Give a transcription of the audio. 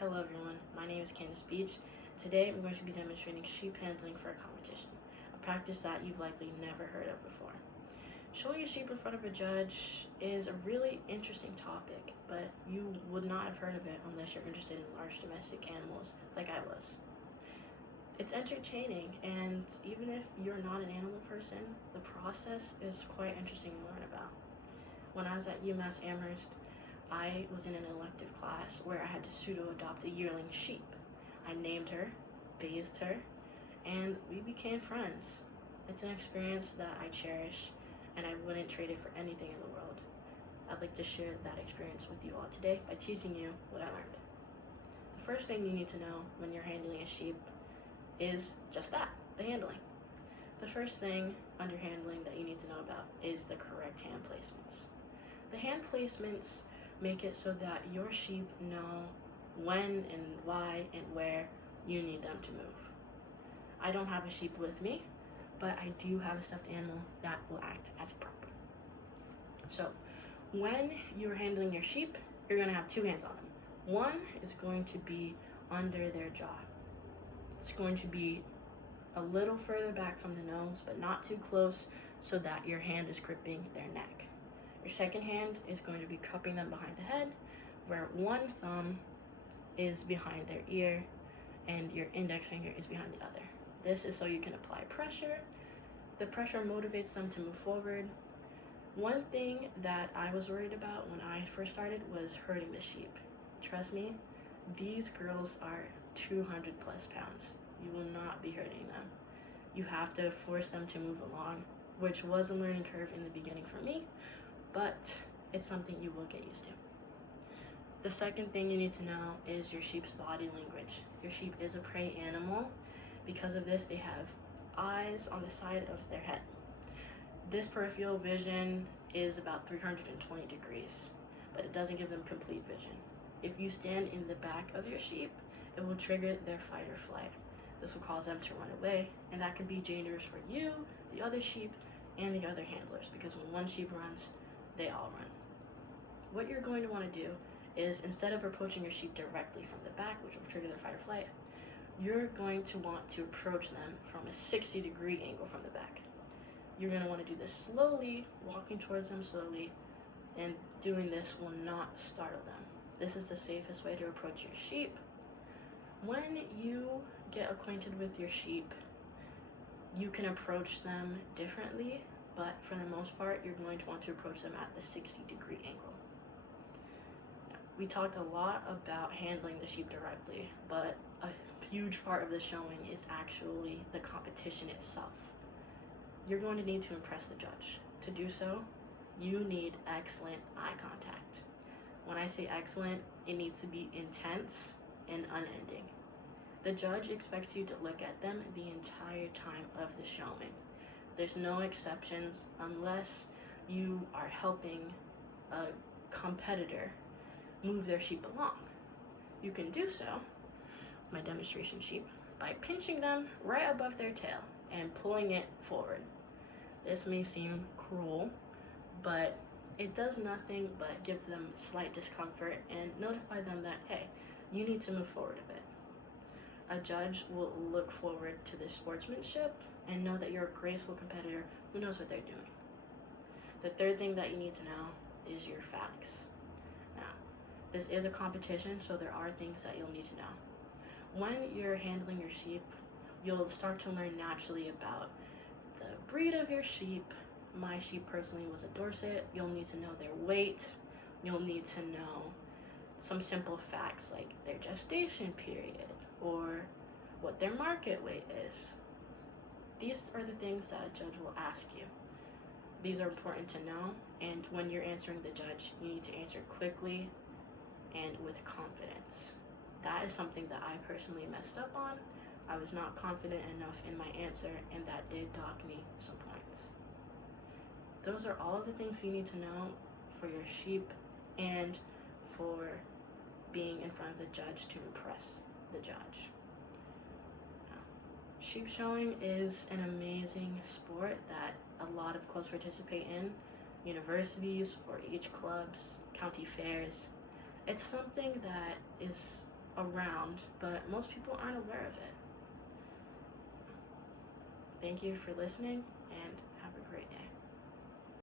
Hello everyone, my name is Candyce Beach. Today I'm going to be demonstrating sheep handling for a competition, a practice that you've likely never heard of before. Showing a sheep in front of a judge is a really interesting topic, but you would not have heard of it unless you're interested in large domestic animals like I was. It's entertaining, and even if you're not an animal person, the process is quite interesting to learn about. When I was at UMass Amherst, I was in an elective class where I had to pseudo-adopt a yearling sheep. I named her, bathed her, and we became friends. It's an experience that I cherish, and I wouldn't trade it for anything in the world. I'd like to share that experience with you all today by teaching you what I learned. The first thing you need to know when you're handling a sheep is just that, the handling. The first thing under handling that you need to know about is the correct hand placements. The hand placements make it so that your sheep know when and why and where you need them to move. I don't have a sheep with me, but I do have a stuffed animal that will act as a prop. So when you're handling your sheep, you're going to have two hands on them. One is going to be under their jaw. It's going to be a little further back from the nose, but not too close so that your hand is gripping their neck. Your second hand is going to be cupping them behind the head, where one thumb is behind their ear and your index finger is behind the other. This is so you can apply pressure. The pressure motivates them to move forward. One thing that I was worried about when I first started was hurting the sheep. Trust me, these girls are 200 plus pounds. You will not be hurting them. You have to force them to move along, which was a learning curve in the beginning for me, but it's something you will get used to. The second thing you need to know is your sheep's body language. Your sheep is a prey animal. Because of this, they have eyes on the side of their head. This peripheral vision is about 320 degrees, but it doesn't give them complete vision. If you stand in the back of your sheep, it will trigger their fight or flight. This will cause them to run away, and that can be dangerous for you, the other sheep, and the other handlers, because when one sheep runs, they all run. What you're going to want to do is, instead of approaching your sheep directly from the back, which will trigger their fight or flight, you're going to want to approach them from a 60-degree angle from the back. You're going to want to do this slowly, walking towards them slowly, and doing this will not startle them. This is the safest way to approach your sheep. When you get acquainted with your sheep, you can approach them differently, but for the most part, you're going to want to approach them at the 60-degree angle. Now, we talked a lot about handling the sheep directly, but a huge part of the showing is actually the competition itself. You're going to need to impress the judge. To do so, you need excellent eye contact. When I say excellent, it needs to be intense and unending. The judge expects you to look at them the entire time of the showing. There's no exceptions unless you are helping a competitor move their sheep along. You can do so, my demonstration sheep, by pinching them right above their tail and pulling it forward. This may seem cruel, but it does nothing but give them slight discomfort and notify them that, hey, you need to move forward a bit. A judge will look forward to this sportsmanship and know that you're a graceful competitor who knows what they're doing. The third thing that you need to know is your facts. Now, this is a competition, so there are things that you'll need to know. When you're handling your sheep, you'll start to learn naturally about the breed of your sheep. My sheep personally was a Dorset. You'll need to know their weight. You'll need to know some simple facts like their gestation period or what their market weight is. These are the things that a judge will ask you. These are important to know, and when you're answering the judge, you need to answer quickly and with confidence. That is something that I personally messed up on. I was not confident enough in my answer, and that did dock me some points. Those are all of the things you need to know for your sheep and for being in front of the judge to impress the judge. Sheep showing is an amazing sport that a lot of clubs participate in. Universities, 4-H clubs, county fairs. It's something that is around, but most people aren't aware of it. Thank you for listening, and have a great day.